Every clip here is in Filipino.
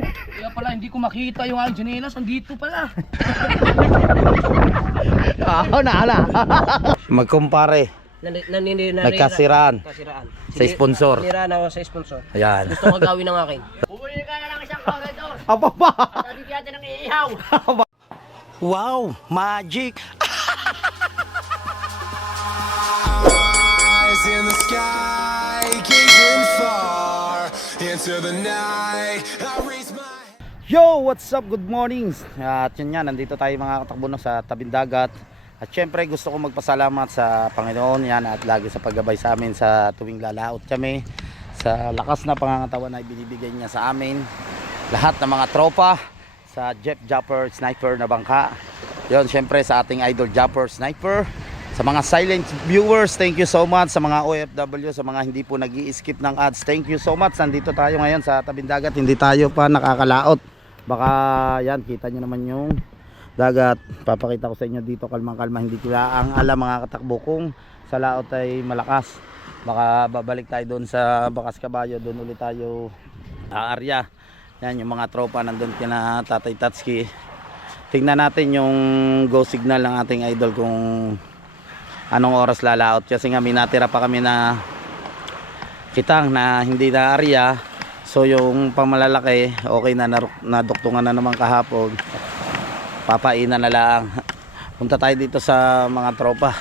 Kaya pala hindi ko makita yung aking tsinelas. Andito pala. Naala. Magkumpare. Nagkasiraan Kasiraan. sa sponsor. Nira na ako sa sponsor. Ayan. Gusto ko gawin ng akin. Bumili ka na ng isang corridor. Aba ba? Sabi kaya ng iihaw. Wow, magic. Eyes in the sky, gazing far into the night. I raise my Yo, what's up? Good morning. At yun nga, nandito tayo mga katakbo sa tabing dagat. At syempre gusto ko magpasalamat sa Panginoon yan at lagi sa paggabay sa amin sa tuwing lalaot kami, sa lakas na pangangatawan na ibinibigay niya sa amin, lahat ng mga tropa sa Jeff Japper Sniper na bangka. Yun, syempre sa ating idol Japper Sniper, sa mga silent viewers, thank you so much. Sa mga OFW, sa mga hindi po nag-i-skip ng ads, thank you so much. Nandito tayo ngayon sa tabing dagat, hindi tayo pa nakakalaot. Baka yan, kita nyo naman yung dagat. Papakita ko sa inyo dito, kalmang-kalma. Hindi ko ang alam mga katakbo kung sa laot ay malakas. Baka babalik tayo doon sa Bakas Kabayo, doon ulit tayo aarya. Yan yung mga tropa nandun kina Tatay Tatski. Tingnan natin yung go signal ng ating idol kung anong oras lalaot. Kasi nga minatira pa kami na kitang na hindi na aarya. So yung pamalalaki okay na, naduktungan na naman kahapon. Papainan na lang. Punta tayo dito sa mga tropa.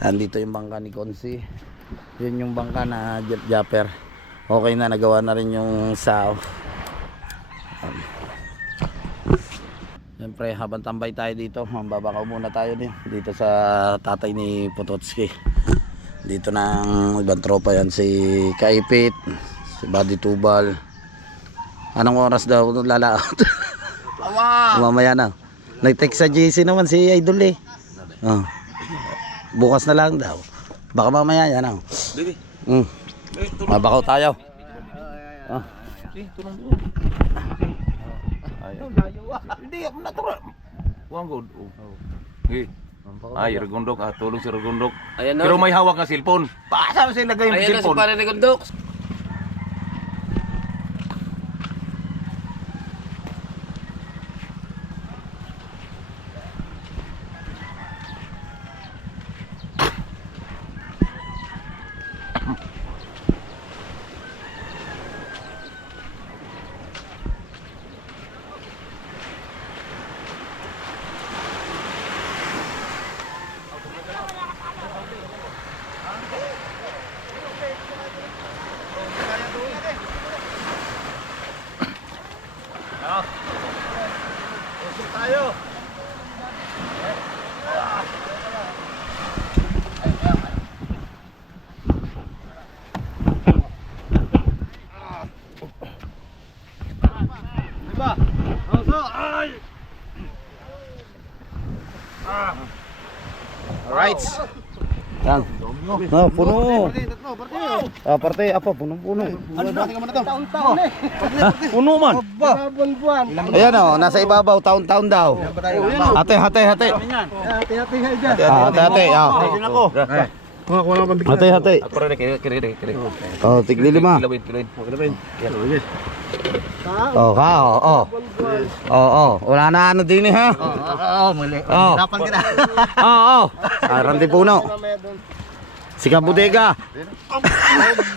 Andito yung bangka ni Konsi. Yun yung bangka na Jeff Japper. Okay na, nagawa na rin yung saw. Siyempre habang tambay tayo dito, mambabakaw muna tayo dito sa tatay ni Pototski. Dito ng ibang tropa yan, si Kaipit, si Buddy Tubal. Anong oras daw lalaot? Mamaya na. Nag-text sa JC naman si Idol eh. Oh. Bukas na lang daw. Baka mamaya yan oh. Mabakaw tayo. Oh. Hindi ako natural. Kuang god. Ay, Regundok, tulong si Regundok. Ayan na. Pero may hawak na cellphone. Paasa mo sila lagay yung Ayan na si cellphone? Pare Negondok. Alright. Yan. No, puno. Ah, parte apa puno-puno. Puno man. Ayan oh, nasa ibabaw taon-taon daw. Hati. Hati. Hati. Ako rin, kiri. Oh, tigli lima. Kilawin. Oh, oh. Oh. Wala na ano din eh ha. Muli. Oh. Dapan ka na. Oo. Aran di puno. Sika bodega.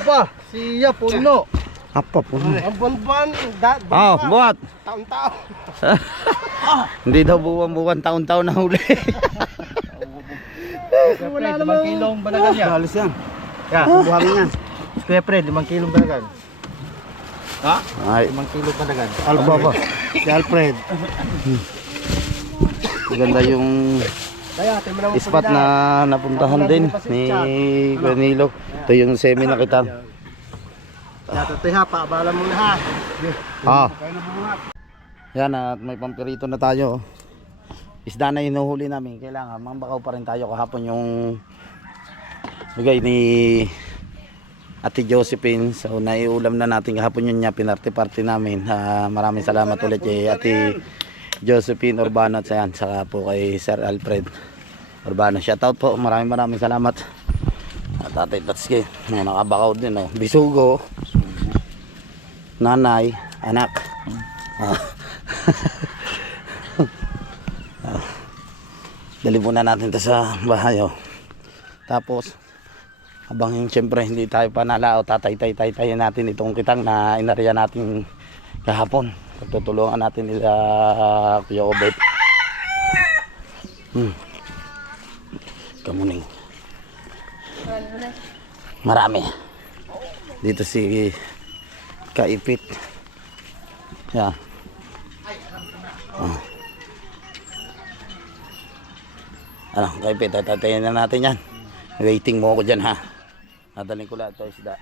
Ba, siya puno. Apa puno? Ang buwan-buwan, Oh, buhat. taon-taon. Hindi daw buwan-buwan, taon-taon na huli. Wala namang kilong balagan niya. Halos yan. Yan, buhangin yan. Kuya Fred, 5 kilong balagan. Ay, 5 kilong balagan. Alpha ba? Si Alfred. Maganda yung Kaya, tingnan mo naman spot na napuntahan din ni Granilo. Ito yung semi na kita. Natatiha, paabala mo na ha. Ah. Yan at may pampirito na tayo. Isda na hinuhuli namin. Kailangan mambakaw pa rin tayo. Kahapon yung bigay ni Ate Josephine. So naiulam na natin kahapon yun niya. Pinarte-parte namin. Maraming salamat ulit kay Ate Josephine Urbano at saka po kay Sir Alfred Urbano. Shoutout po. Maraming salamat. At Tatay Tatski. Nakabakaw din. Bisugo. Nanay. Anak. Ah. Dali muna natin to sa bahay. Oh. Tapos, habang yung siyempre hindi tayo panalao, tatay-tay-tay natin itong kitang na inarya natin kahapon. Pagtutulungan natin nila Kuya Obet. Kamuning. Marami. Dito si Kaipit. Yan. Ano, Kaipit, tatayin na natin yan. Waiting mo ako dyan ha. Nadaling ko lahat ito isda.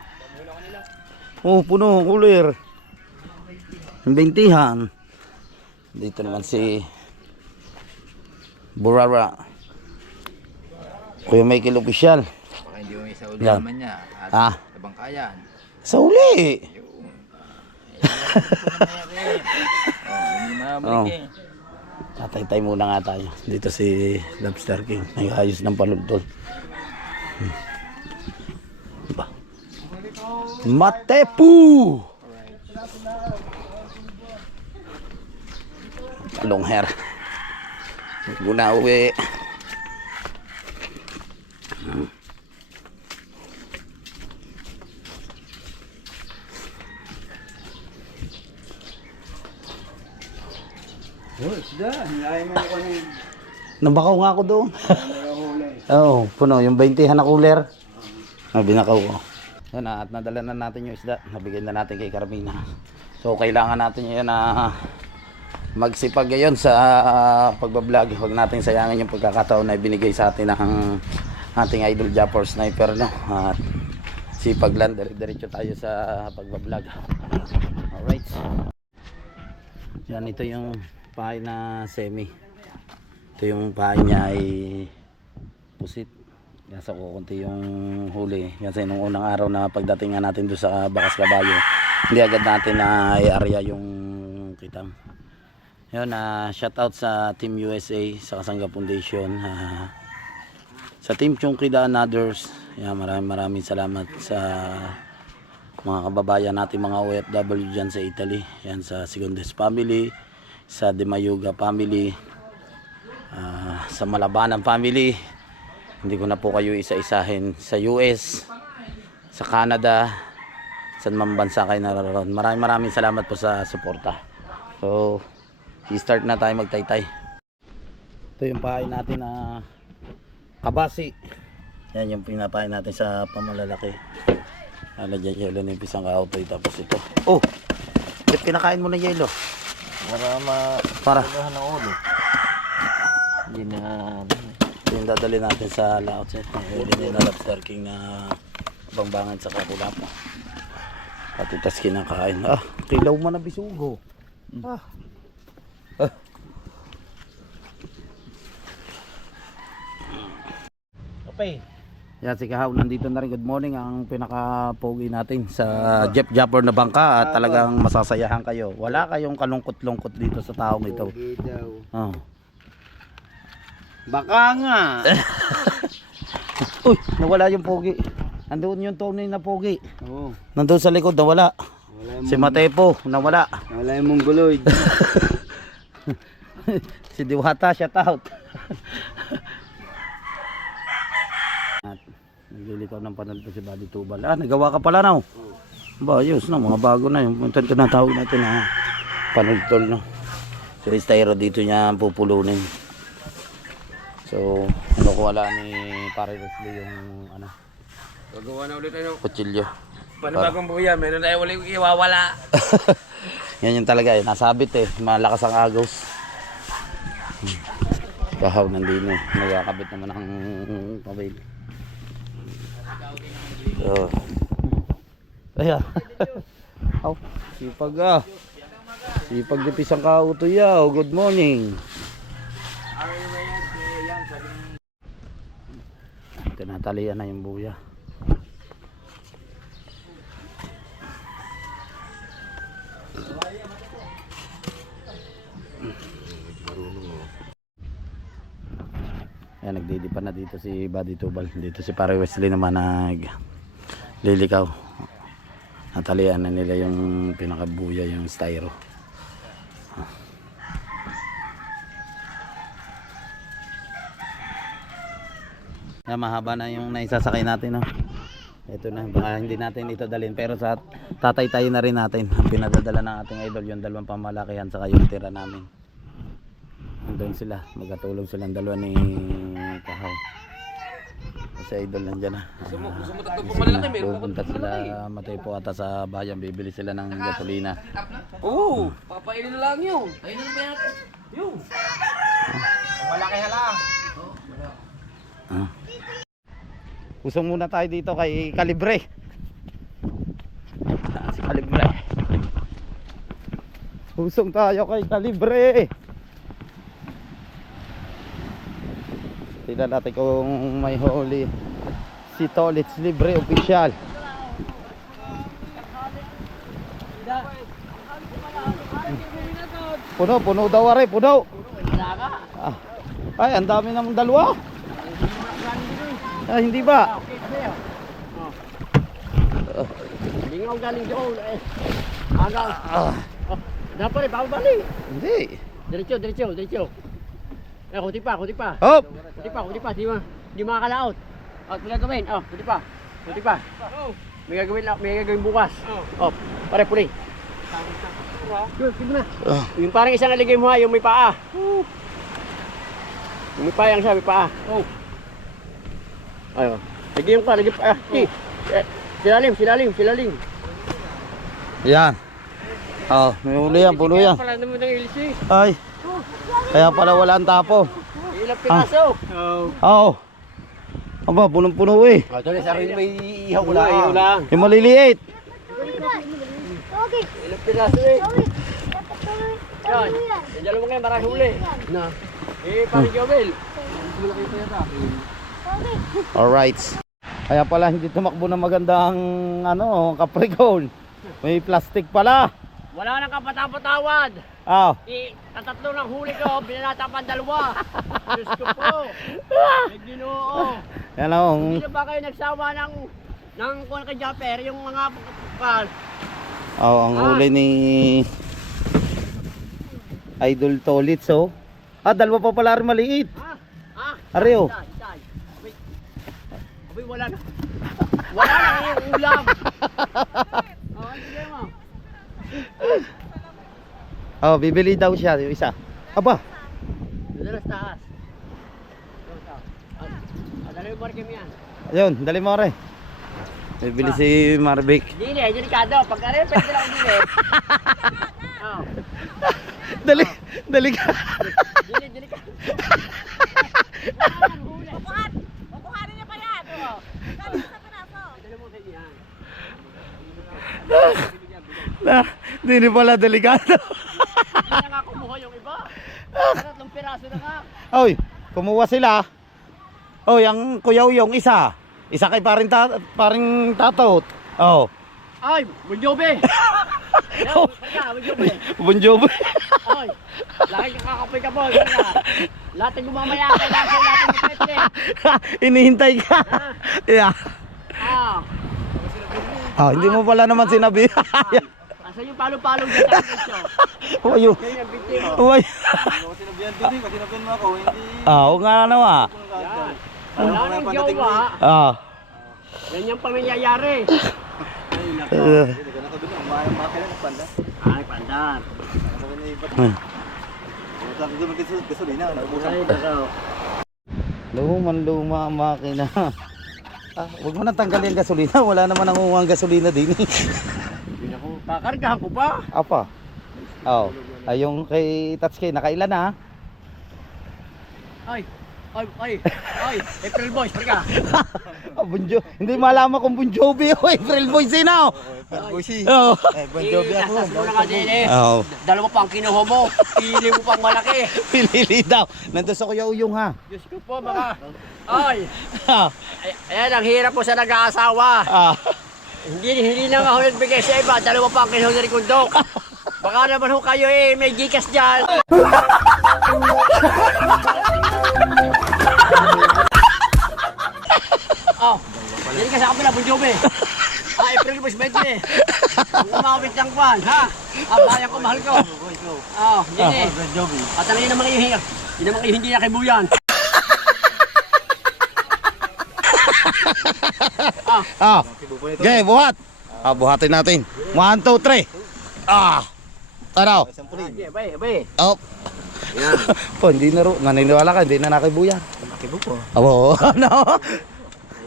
Oh, puno, cooler. Yung 20-han. Dito naman si Burara. Kuya Michael Official. Baka hindi mo isa uli Yan. naman niya. At Ah. nabangkayan. Sa uli. Hindi mabalik eh. Tatay-tay muna nga tayo. Dito si Lobster King. Nag-ayos ng panuntol. Ba? Matepu! Long hair. Muna uwi. Nabakaw nga ako doon. Oo, puno. Yung 20 na cooler. Binakaw ko. Yan na, at nadala na natin yung isda. Nabigay na natin kay Carmina. So, kailangan natin yan na magsipag ngayon sa pagbablog. Huwag natin sayangin yung pagkakataon na binigay sa atin ng ating idol Japper Sniper. No? At sipag lang. Diretso tayo sa pagbablog. Alright. Yan, ito yung pahay na semi. Ito yung pahay niya ay pusit. Nasa kukunti yung huli. Kasi nung unang araw na pagdating nga natin doon sa Bakas Kabayo, hindi agad natin na i-area yung kitang. Yun, shout out sa Team USA, sa Kasangga Foundation, sa Team Chungkida and others. Yan, maraming salamat sa mga kababayan natin, mga OFW dyan sa Italy. Yan, sa Segundes family, sa Demayuga family, sa Malabanan family. Hindi ko na po kayo isa-isahin. Sa US, sa Canada, saan man bansa kayo naroon. Maraming salamat po sa suporta. So, i-start na tayo magtaytay. Ito yung pahay natin na kabasi. Yan yung pinapahay natin sa pamalalaki. Alagyan yelo ng pisang kautoy. Tapos ito. Oh! Ba't pinakain mo na yelo? Para ng ulo. Hindi na... yung dadali natin sa layout set. Huli nila Lobster King na bangbangan sa Kapulapo. At itas kinakain. Ah, kilaw man na bisugo. Okay. Yan si Kahaw, nandito na rin. Good morning. Ang pinaka-pogi natin sa Jeff Japper na bangka at talagang masasayahan kayo. Wala kayong kalungkot-lungkot dito sa taong ito. Oh. Baka nga. Uy, nawala yung pogi. Nandoon yung tunay na pogi. Oo. Nandoon sa likod, nawala. Si Matepo, nawala. Wala yung mongoloid. Si Diwata, shout out. At naglilikaw ng panalito si Buddy Tubal. Ah, nagawa ka pala na. Ba, ayos na, mga bago na yung tinatawag natin na panultol, no. So, styro dito niya pupulunin. So, ano ko wala ni Pare Wesley yung ano, Gagawa na ulit ano. kutsilyo. Panibagong buya, meron tayo ulit iwawala. Yan yung talaga eh, nasabit eh, malakas ang agos. Kahaw nandino, nagkakabit naman ang pabil. So, ayan. Oh, sipag ah. Sipag di pisang kautoy ah. Good morning. Tinatalian na yung buya. Ayan, nagdidipan na dito si Buddy Tubal. Dito si Pare Wesley naman naglilikaw. Natalian na nila yung pinakabuya, yung styro. Mahaba na yung naisasakay natin, no? Ito na, baka hindi natin ito dalhin, pero sa tatay-tayo na rin natin ang pinadadala ng ating idol, yung dalawang pamalakihan saka yung tira namin. Andun sila, magkatulog silang dalawa ni Kahaw. Kasi idol nandiyan na. Gusto mo tatlo po malalaki, meron pa Pupunta sila matay po ata sa bayan, bibili sila ng gasolina. Oo, papainin na lang yun. Ayun na ba yan? Yung. Malaki lang. Usong muna tayo dito kay Kalibre. Si Kalibre. Usong tayo kay Kalibre. Tignan natin kung may huli si Tolits Libre Official. Puno daw are, puno. Ay, ang dami namang dalawa. Hindi ba? Lingaw galing doon eh. Hanggang. Dapat rin, balik. Hindi. Diretso. Eh, kuti pa. Hop! Kuti pa, di makakalaot. May gagawin, kuti pa. May gagawin bukas. Pare puli. Sige na. Yung parang isang aligay mo ha, yung may paa. Yung may paa, may paa. Ayo. Lagi yung pa. Silalim. Yan. May huli yan, puno yan. Pala naman ng ilsi. Ay. Kaya pala wala ang tapo. Ilang piraso. Oo. Aba, punong-puno eh. Ito na sa akin may ihaw lang. Yung maliliit. Ilang piraso eh. Yan. Yung dalawa ngayon marami huli. Na. Pari Jobel. Malaki pa yata. Alright. Kaya pala hindi tumakbo na magandang kaprigol. May plastic pala. Wala nang kapatapatawad. Tatatlo ng huli ko, binanatapan dalawa. Diyos ko po. May Ginoo. Yan o. Hindi na ba kayo nagsawa ng kuwan kay Japper, yung mga pal? Ang huli ni Idol Tolits, oh. Dalawa pa pala rin maliit. Areo. Abay, wala na. Wala na yung ulam. Sige mo. Bibili daw siya yung isa. Aba. Doon na sa taas. Dala yung markim yan. Ayun, dali mo rin. Bibili si Marvic. Dili, delikado. Pag rin, pwede lang dili. Dali ka. Dili, delikado. Kukuhanin niya pa yan. Sabi sa panaso. Dala mo kayo yan. Hindi pala delikado. Hindi na nga kumuha yung iba. Tatlong piraso na nga. Oy, kumuha sila. Oy, ang kuyaw yung isa. Isa kay paring tatot. Ay, Bunjobe. Bunjobe. Bunjobe. Ay, laki kang kakapoy ka po. Lahat ng gumamaya, kailangan sa lahat ng pwede. Inihintay ka. Yeah. Hindi mo pala naman sinabi. Asan yung palo-palo dyan tayo dito? Uy. Yan yung binti mo. Uy. Sinabihan din, kasi sinabihan mo ako, hindi. Oo nga naman. Yan. Wala nang jowa. Yan yung pamilyayari. Ay, nako. Hindi ka nakabili. Umayang makina ng panda. Ay, pandar. Sabi na iba. Sabi doon gasolina, naubusan. Ay, daraw. Luma ang makina. Huwag mo nang tanggalin ang gasolina. Wala naman nangunguha ang gasolina din. Kakargahan ko pa. Apa? Ay, yung kay Tatsuki, nakailan na? Ay, April Boys, parika. Hindi malaman kung Bon Jovi o April Boys eh, no? Busi. Oo. Bon Jovi ako. Nasas mo na nga din eh. Oo. Dalawa pang kinuha mo. Pili mo pang malaki. Pilili daw. Nandun sa Kuya Uyong, ha? Diyos ko po, mga. Ayan, ang hirap po sa nag-aasawa. Hindi na nga ho nagbigay sa iba. Dalawa pang kinuha ni Ricundok. Baka naman ho kayo may gikas dyan. Dili ka sa kapila, Bon Jovi. April Boys 20. Umawit ng kwan, ha? Bayan ko, mahal ko. Oo, yun eh. At ano yun naman kayo, yun naman kayo hindi nakibuyan. Okay, buhat. Buhatin natin. 1, 2, 3. Tanaw. Abay. Oh. Po, hindi na ro. Naniniwala ka, hindi na nakibuyan. Nakibo po. Abo, ano?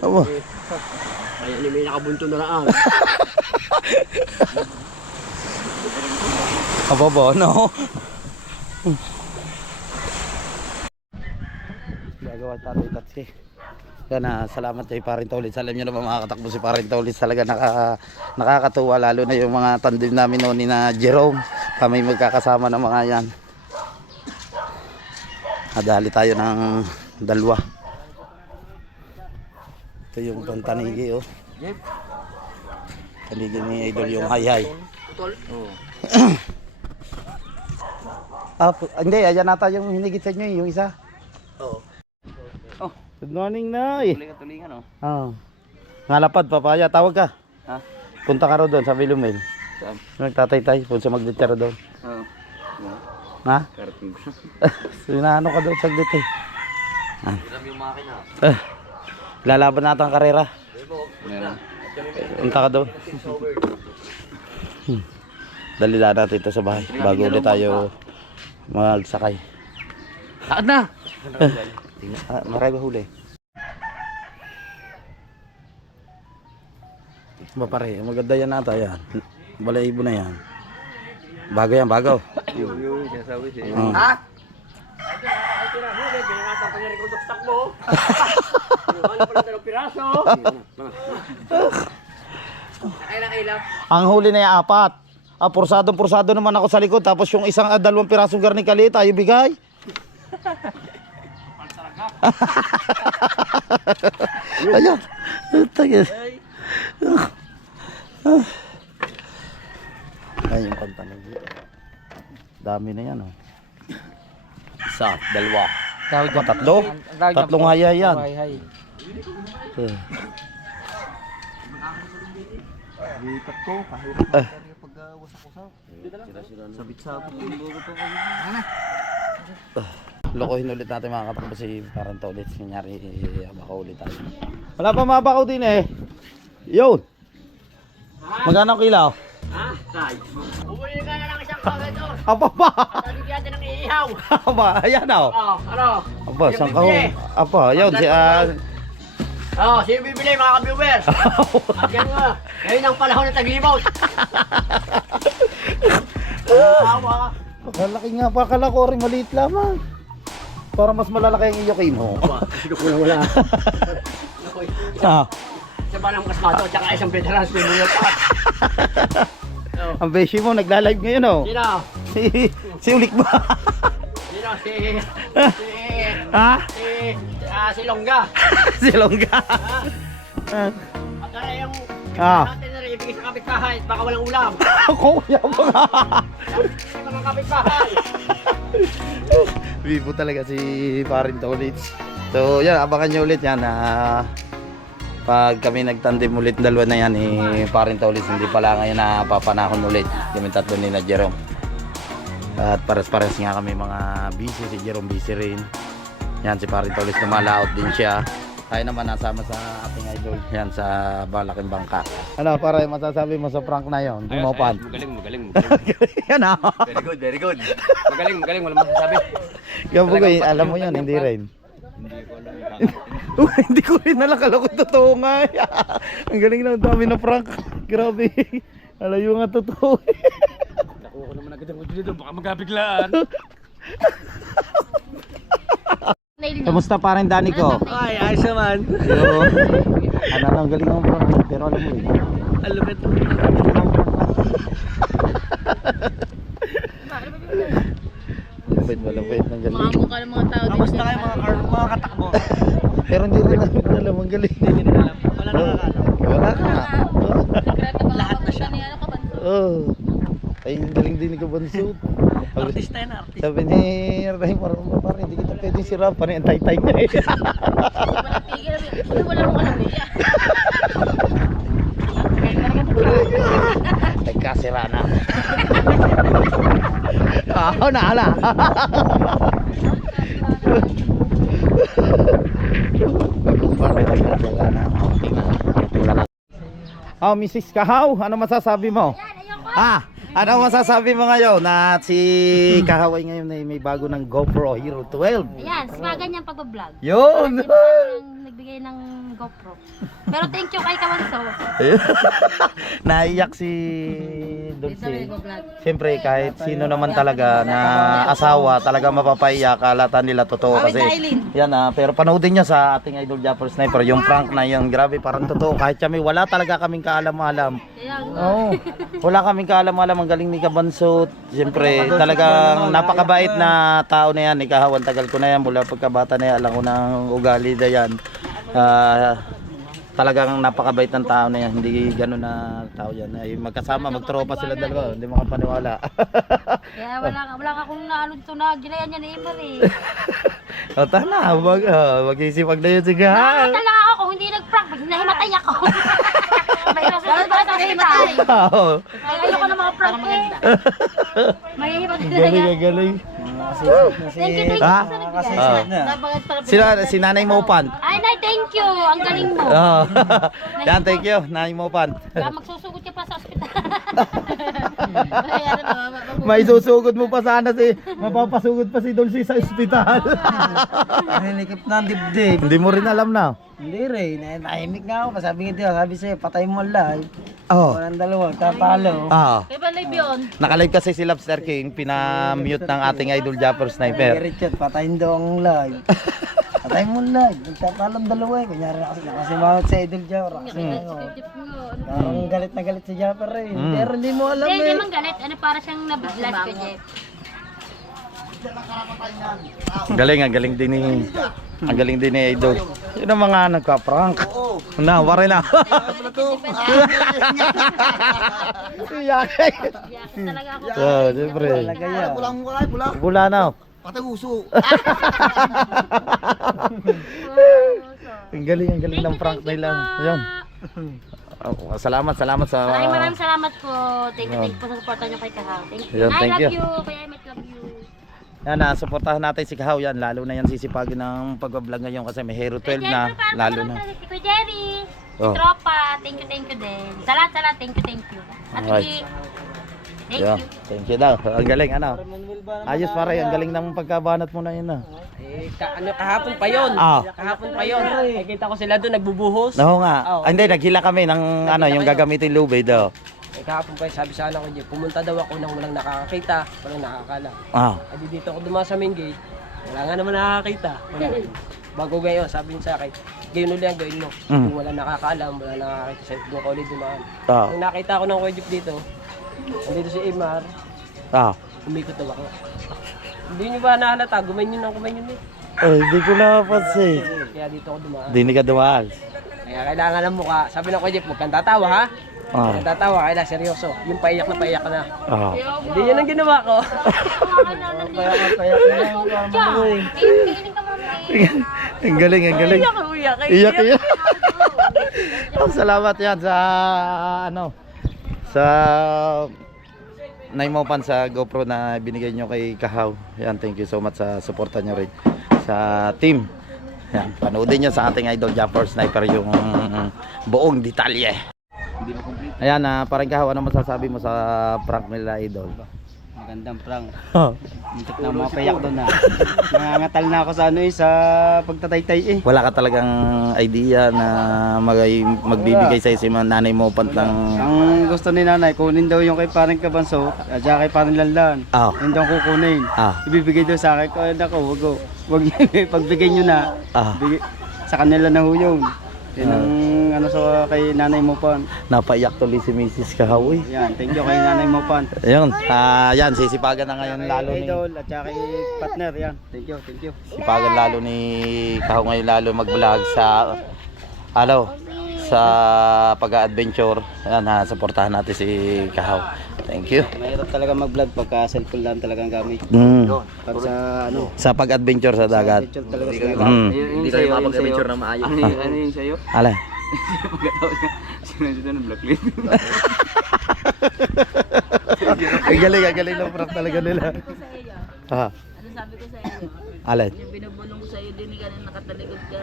Abo. Kaya ni may nakabunto na lang. Abo, no? Gagawa tayo tatsi. Yan, salamat kay Parin Taulis. Alam nyo naman mga katakbo si Parin Taulis, talaga nakakatuwa, lalo na yung mga tandem namin noon ni na Jerome. Kami magkakasama ng mga yan. Nadali tayo ng dalawa. Ito yung pantanigi, oh. Tanigi ni Idol yung hayhay. Hindi, ayan nata yung hinigit sa inyo, yung isa. Oo. Good morning, Nay. Tulingan, oh. Ngalapad, papaya, tawag ka. Ha? Punta ka raw doon sa Vilumil. Saan? Nagtatay-tay, punta sa magditira doon. Oo. Ha? Karating ko. Sinaano ka doon saglit eh. Alam yung makina. Lalaban natin ang karera. Meron. Punta ka doon. Dali na natin ito sa bahay bago ulit tayo magsakay. Lakad na! Maray ba huli? Ba pare, maganda yan nata yan. Balayibo na yan. Bago yan, bago. Yung sinasabi siya. Ha? Ay, tinahuli, binangatan pa niya rin kung tuktak mo. Ano pala dalawang piraso? Nakailang ilaw. Ang huli na yung 4. Porsadong-porsado naman ako sa likod. Tapos yung isang 2 pirasong garni kalit, tayo bigay. Ayan. Tagis. Ay, yung pantanong. Dami na yan, oh. Isa, dalawa. Tatlo? Tatlong hayay yan. Eh. Lipat ko, kahirap na tayo pag wasak-wasak. Sabit-sabit yung logo pa kayo. Lokohin ulit natin mga katakbo si Parento ulit. Kunyari, baka ulit tayo. Wala pa mabakaw din eh. Yun. Magkano kilaw? Ha? Tay. Bumuli ka na lang isang kagado. Apa ba? Taligyan din ng iihaw. Apa, ayan o. Ano? Apa, saan ka ho? Apa, yun si Sino bibili mga ka-viewers? At yan nga, ngayon ang panahon ng taglimot. Awa. Malaki nga pa, akala ko rin maliit lamang. Para mas malalaki ang iyokin mo. Sino ko na wala. Sa banang kasmato, tsaka isang veterans may mga pa. Ang beshi mo, nagla-live ngayon o. Sino? Si Ulik ba? Sino? Ha? Si Longga. Si Longga. At ano yung natin na rin ibigay sa kapitbahay, baka walang ulam. Ako, yan mo nga. Sa mga kapitbahay. Vivo talaga si Parinto ulit. So yan, abangan nyo ulit yan. Pag kami nagtandem ulit dalawa na yan, Parinto ulit. Hindi pala ngayon na papanahon ulit. Kami tatlo ni na Jerome. At pares-pares nga kami mga busy. Si Jerome busy rin. Yan, si Parinto ulit lumalaot din siya. Tayo naman nasama sa ating idol. Yan, sa Balaking Bangka. Ano, para masasabi mo sa prank na yon? Dumopan. Magaling. Yan ha. Very good. Magaling, wala masasabi. Gabugoy, alam mo yun, hindi rin. Hindi ko rin nalakala ko totoo nga. Ang galing na, dami na prank. Grabe. Alayo nga totoo. Nakuha ko naman agad ang dito, baka magkabiglaan. Kamusta pa rin Dani ko? Ay, ayos naman. Pero, ano lang, galing ang prank. Pero alam mo eh. Alupit. Malapit ng galing. Mga mukha ng mga tao. Kamusta kayo mga katakbo? Pero hindi rin namin alam, ang galing. Wala nakakala. Wala ka nga. Lahat na siya. Ano ka ba? Oh. Ay, ang galing din ni Kabansot. Artista yan, artista. Sabi ni Ray, parang hindi kita pwedeng sira pa rin ang tay-tay niya eh. Wala tigil. Wala mong alam niya. Nagkasira na. Oo na, ala. Oh, Mrs. Kahaw, ano masasabi mo? Ano masasabi mo ngayon na si Kahaw ay ngayon ay may bago ng GoPro Hero 12? Ayan, simagan niyang pag-vlog. Yun! Nagbigay ng GoPro. Pero thank you kay Kawanso. Naiyak si Dulce. Siyempre kahit sino naman talaga na asawa talaga mapapaiyak, kalata nila totoo kasi yan pero panoodin niya sa ating Idol Japper Sniper yung prank na yun, grabe parang totoo kahit kami wala talaga kaming kaalam-alam. Oo, wala kaming kaalam-alam, ang galing ni Kabansot. Siyempre talagang napakabait na tao na yan, ikahawan tagal ko na yan mula pagkabata na yan, alam ko ng ugali na yan. Talagang napakabait ng tao na yan, hindi gano'n na tao yan. Ay, magkasama, magtropa sila dalawa, hindi makapaniwala. Kaya wala ka kung naalod to na ginayan niya ni Emer eh. O tana, mag-isipag na yun si Gahal. Nakatala ako kung hindi nag-prank, nahimatay ako. May nasusunod ba sa hospital? Oo. Ay, ayoko na mga prank eh. May himatay na Galing, yan. galing. Thank you Ha? sa nagbigay. Si Nanay Mopan. Ay, Nay, thank you. Ang galing mo. Oo. Yan, thank you, Nanay Mopan. Baka magsusugod ka pa sa ospital. May susugod mo pa sana mapapasugod pa si Dulce sa ospital. Nahinikip na ang dibdib. Hindi mo rin alam na. Hindi rin, nahimik nga ako. Sabi nga sabi sa'yo, patay mo live. Oo. Walang dalawa, tatalo. Kaya ba live yun? Nakalive kasi si Lobster King, pinamute ng ating Idol Japper Sniper. Richard, patayin daw ang live. Patay mo live, nagtatalong dalawa eh. Kunyari kasi mawat sa Idol Japper. Parang galit na galit si Japper eh. Pero hindi mo alam Hindi, eh. hindi man galit. Ano para siyang nabiglas ko, Jeff. Ang galing din ni Idol. Yun ang mga nagka-prank. Na, wari na. Iyak talaga ako. So, siyempre. Bula na. Ang galing ng prank nila. Ayun. Salamat sa Maraming salamat po. Thank you po sa suporta niyo kay Kahaw. Thank you. Ayun, I thank love you. you. Kuya Emmett, love you. Yan, suportahan natin si Kahaw yan. Lalo na yan sisipagin ng pag-vlog ngayon kasi may Hero 12 na. Lalo na. Si Kuya Jerry. Si Oh. Tropa. Thank you din. Sa lahat, thank you. At Alright. Thank Yeah, you. thank you daw. Ang galing, ano? Ayos pare, ang galing ng pagkabanat mo na yun. Kahapon pa yon. Kahapon pa yon. Ay, kita ko sila doon nagbubuhos. Oo nga. Hindi, naghila kami ng yung gagamitin lubay daw. Kahapon pa sabi sa anak ko, pumunta daw ako nang walang nakakakita, walang nakakala. Ay dito ako dumaan sa main gate. Wala nga naman nakakita. Bago ngayon, sabi niya sa akin, gayon ulit ang gawin mo. Kung wala nakakaalam, wala nakakita sa'yo, doon ka ulit dumaan. Nung nakita ko ng Kuya Jeep dito, andito si Imar, umikot daw ako. Hindi nyo ba nahalata? Gumanyan ng kumanyan eh. Ay, hindi ko napansin. Kaya dito ako dumaan. Hindi ka dumaan. Kaya kailangan ng mukha. Sabi ng Kuya Jeep, huwag kang tatawa ha? Huwag kang tatawa, kailangan seryoso. Yung paiyak na na. Hindi yun ang ginawa ko. Payak na lang. Ang galing. Iyak. Salamat yan sa sa Naimopan sa GoPro na binigay nyo kay Kahaw. Yan, thank you so much sa suporta nyo rin sa team. Yan, panoodin nyo sa ating Idol Japper Sniper yung buong detalye. Ayan, parang Kahaw, ano masasabi mo sa prank nila Idol? Magandang prank. Muntik na mapayak doon na. Nangangatal na ako sa sa pagtataytay eh. Wala ka talagang idea na magbibigay sa si Nanay Mopan ng... Ang gusto ni nanay, kunin daw yung kay parang Kabanso at saka kay parang Lanlan. Yun daw kukunin. Ibibigay daw sa akin ko, ako, wag pagbigay nyo na. Sa kanila na ho yun. Yun ang ano sa kay Nanay Mopan. Napaiyak tuloy si Mrs. Kahaw. Yan, thank you kay Nanay Mopan. Ayun, yan, sisipagan na ngayon lalo ni... Idol at saka kay partner, yan. Thank you. Sisipagan lalo ni Kahaw ngayon lalo mag-vlog sa... sa pag-adventure. Yan, supportahan natin si Kahaw. Thank you. Mahirap talaga mag-vlog pagka cellphone lang talagang gamit. Pag sa sa pag-adventure sa dagat. adventure talaga sa dagat. Hindi kayo makapag-adventure na maayos. Ano yung sa'yo? Alay. Pagkatapos niya, sinunod na ng blacklist. Ang galing ng prank talaga nila. Ah, Ano sabi ko sa iyo? alin? Yung binubulong ko sa iyo din ka na nakatalikod ka.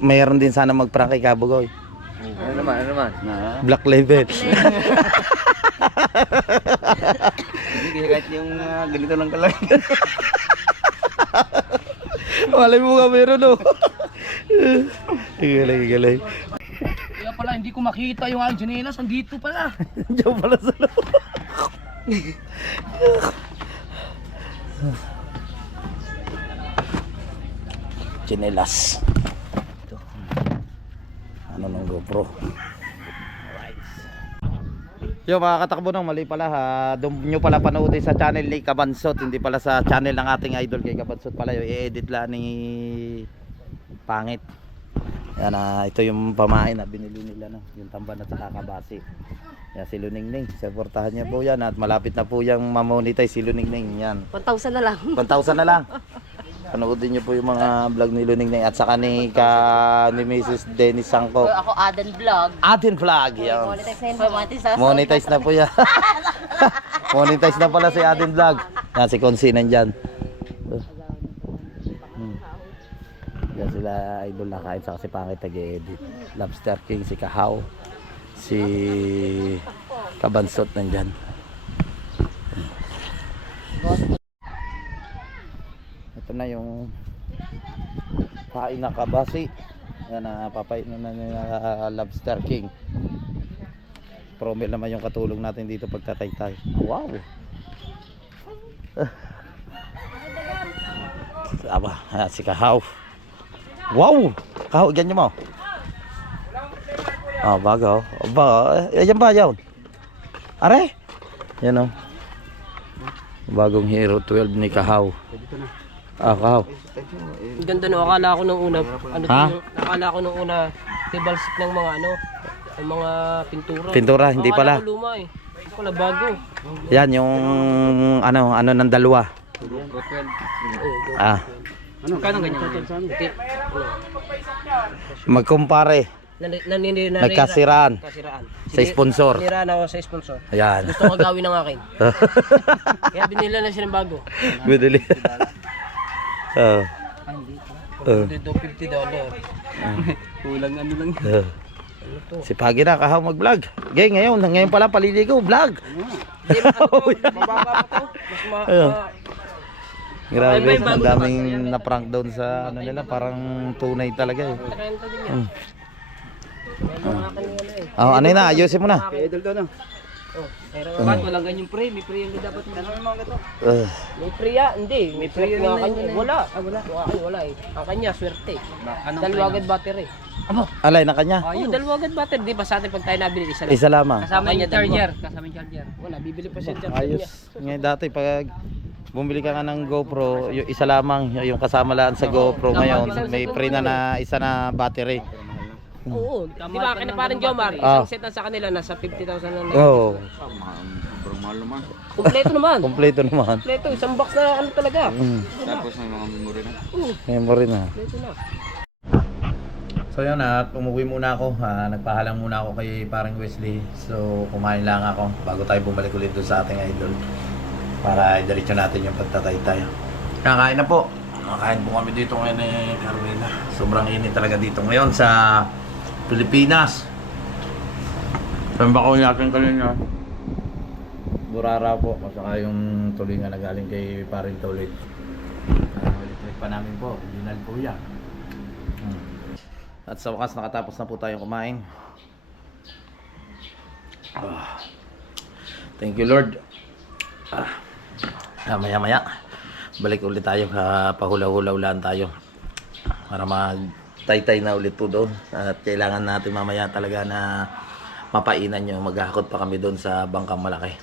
Mayroon din sana mag-prank kay Kabugoy. Ano naman? Black Label. Hindi, kahit yung ganito lang talaga. Malay mo nga meron, no? Galing. Kaya pala hindi ko makita yung aking chinelas, andito pala. Diyan pala sa loob. Chinelas. Ito. Ano nung GoPro? Yo mga katakbo nang mali pala ha. Doon nyo pala panoodin sa channel ni Kabansot, hindi pala sa channel ng ating idol kay Kabansot pala. I-edit lang ni Pangit. Yan ito yung pamain na binili nila, no? Yung tamban at saka kabasi. Yan si Luningning, supportahan niya po yan at malapit na po yung mamonetize si Luningning. Yan 1,000 na lang. 1,000 na lang. Panoodin niyo po yung mga vlog ni Luningning at saka ni Mrs. Dennis Sangko. Ako, Aden Vlog. Atin vlog yan. Monetize na po yan. Monetize na pala si Atin vlog. Yan si Consi nandyan. Yan sila idol na kain saka si Pangit nag-edit. Lobster King, si Kahaw, si Kabansot nandyan. Ito na yung kain na kabasi. Yan na papain na Lobster King. Promel naman yung katulong natin dito pagtatay-tay. Wow. Aba, si Kahaw. Wow! Kahaw, ganyan mo. Bago. Yan ba yun? Are? Yan o. Bagong Hero 12 ni Kahaw. Kahaw. Ganda no, akala ko nung una, Ha? akala ko nung una, tibalsik ng mga ng mga pintura. Pintura, hindi Akala pala. ko luma eh. Hindi pala bago. Yan yung ano ng dalawa. Kano ganyan? Magkumpare. Nagkasiraan sa sponsor. Siniraan ako sa sponsor. Ayan. Gusto ko gawin ng akin. Kaya binila na siya ng bago. Bidili. $50. Kulang ano lang. Si Pagi na Kahaw mag-vlog. Gay, ngayon pala paliligo, vlog. Hindi, mababa pa to. Mas Grabe, ang daming na-prank doon sa ano nila, parang tunay talaga eh. Renta din yan. Ano na, ayusin mo na. Kaya idol to, no? Bakit walang ganyang pre? May pre yung dapat mo. Mga gato. May pre ya? Hindi. May pre yung kanya. Wala. Wala eh. Ang kanya, swerte. Dalawa agad battery. Alay na kanya. Oo, dalawa agad battery. Di ba sa atin pag tayo nabili, isa lang. Isa lamang. Kasama yung charger. Kasama yung charger. Wala, bibili pa siya ng charger niya. Ayos. Ngayon dati pag bumili ka nga ng GoPro, yung isa lamang, yung kasama lang sa GoPro ngayon, may pre na isa na battery. Oo. Di ba, kaya parang Jomar, Ah. isang set na sa kanila, nasa 50,000 na lang. Oo. Kompleto naman. Kompleto naman. Kompleto, isang box na ano talaga. Tapos may mga memory na. Memory na. Kompleto na. So yun at umuwi muna ako. Nagpahalang muna ako kay parang Wesley. So kumain lang ako bago tayo bumalik ulit doon sa ating idol. Para i-diretso natin yung pagtatay-tay. Kakain na po. Kakain po kami dito ngayon ni Carmela. Sobrang init talaga dito ngayon sa Pilipinas. Pambakaw natin kanina. Burara po. Masaka yung tulingan na galing kay paring Tulit. Ulit pa namin po. Original po yan. At sa wakas nakatapos na po tayong kumain. Thank you Lord. Maya balik ulit tayo, pahulaw-hulaw lang tayo para mag-tay-tay na ulit po doon. At kailangan natin mamaya talaga na mapainan nyo. Maghahakot pa kami doon sa bangkang malaki.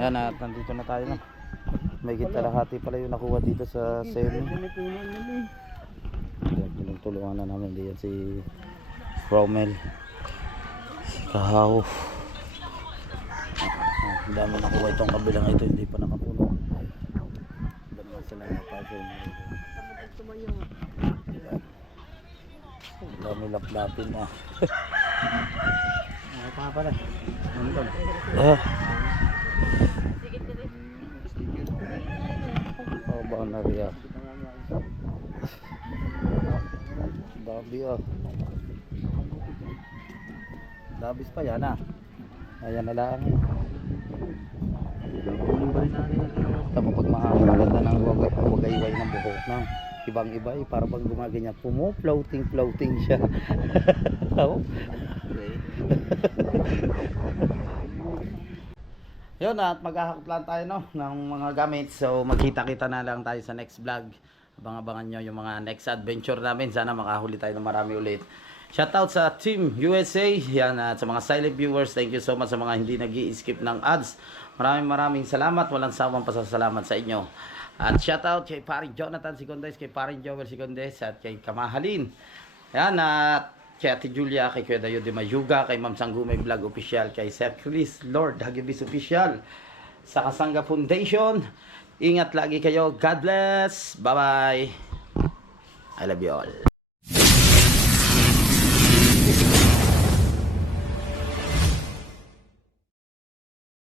Yan at nandito na tayo na. May gitarahati pala yung nakuha dito sa semi. Tulungan na namin diyan si Rommel, si Kahaw. Ang dami nakuha itong kabilang ito, hindi pa nakapuno. Dalawa sila napasok. Ang dami laplapin Pa pala. Nandun. Ah. Oh, baka nariya. Dabi ah. Dabis pa yan ah. Ayan na lang. Tama pag mahangin, ang ganda ng wagayway ng buhok ng ibang iba eh, para bang gumaganyan. Floating siya. Oh. Yun at maghahakot tayo no ng mga gamit. So magkita-kita na lang tayo sa next vlog. Abang-abangan nyo yung mga next adventure namin. Sana makahuli tayo ng marami ulit. Shoutout sa Team USA. Yan at sa mga silent viewers. Thank you so much sa mga hindi nag-i-skip ng ads. Maraming salamat. Walang sawang pasasalamat sa inyo. At shoutout kay Paring Jonathan Sicondes, kay Paring Joel Sicondes at kay Kamahalin. Yan at kay Ate Julia, kay Kuya Dayo de Mayuga, kay Ma'am Sanggumay Vlog Official, kay Sir Chris Lord Hagibis Official, sa Kasangga Foundation. Ingat lagi kayo. God bless. Bye-bye. I love you all.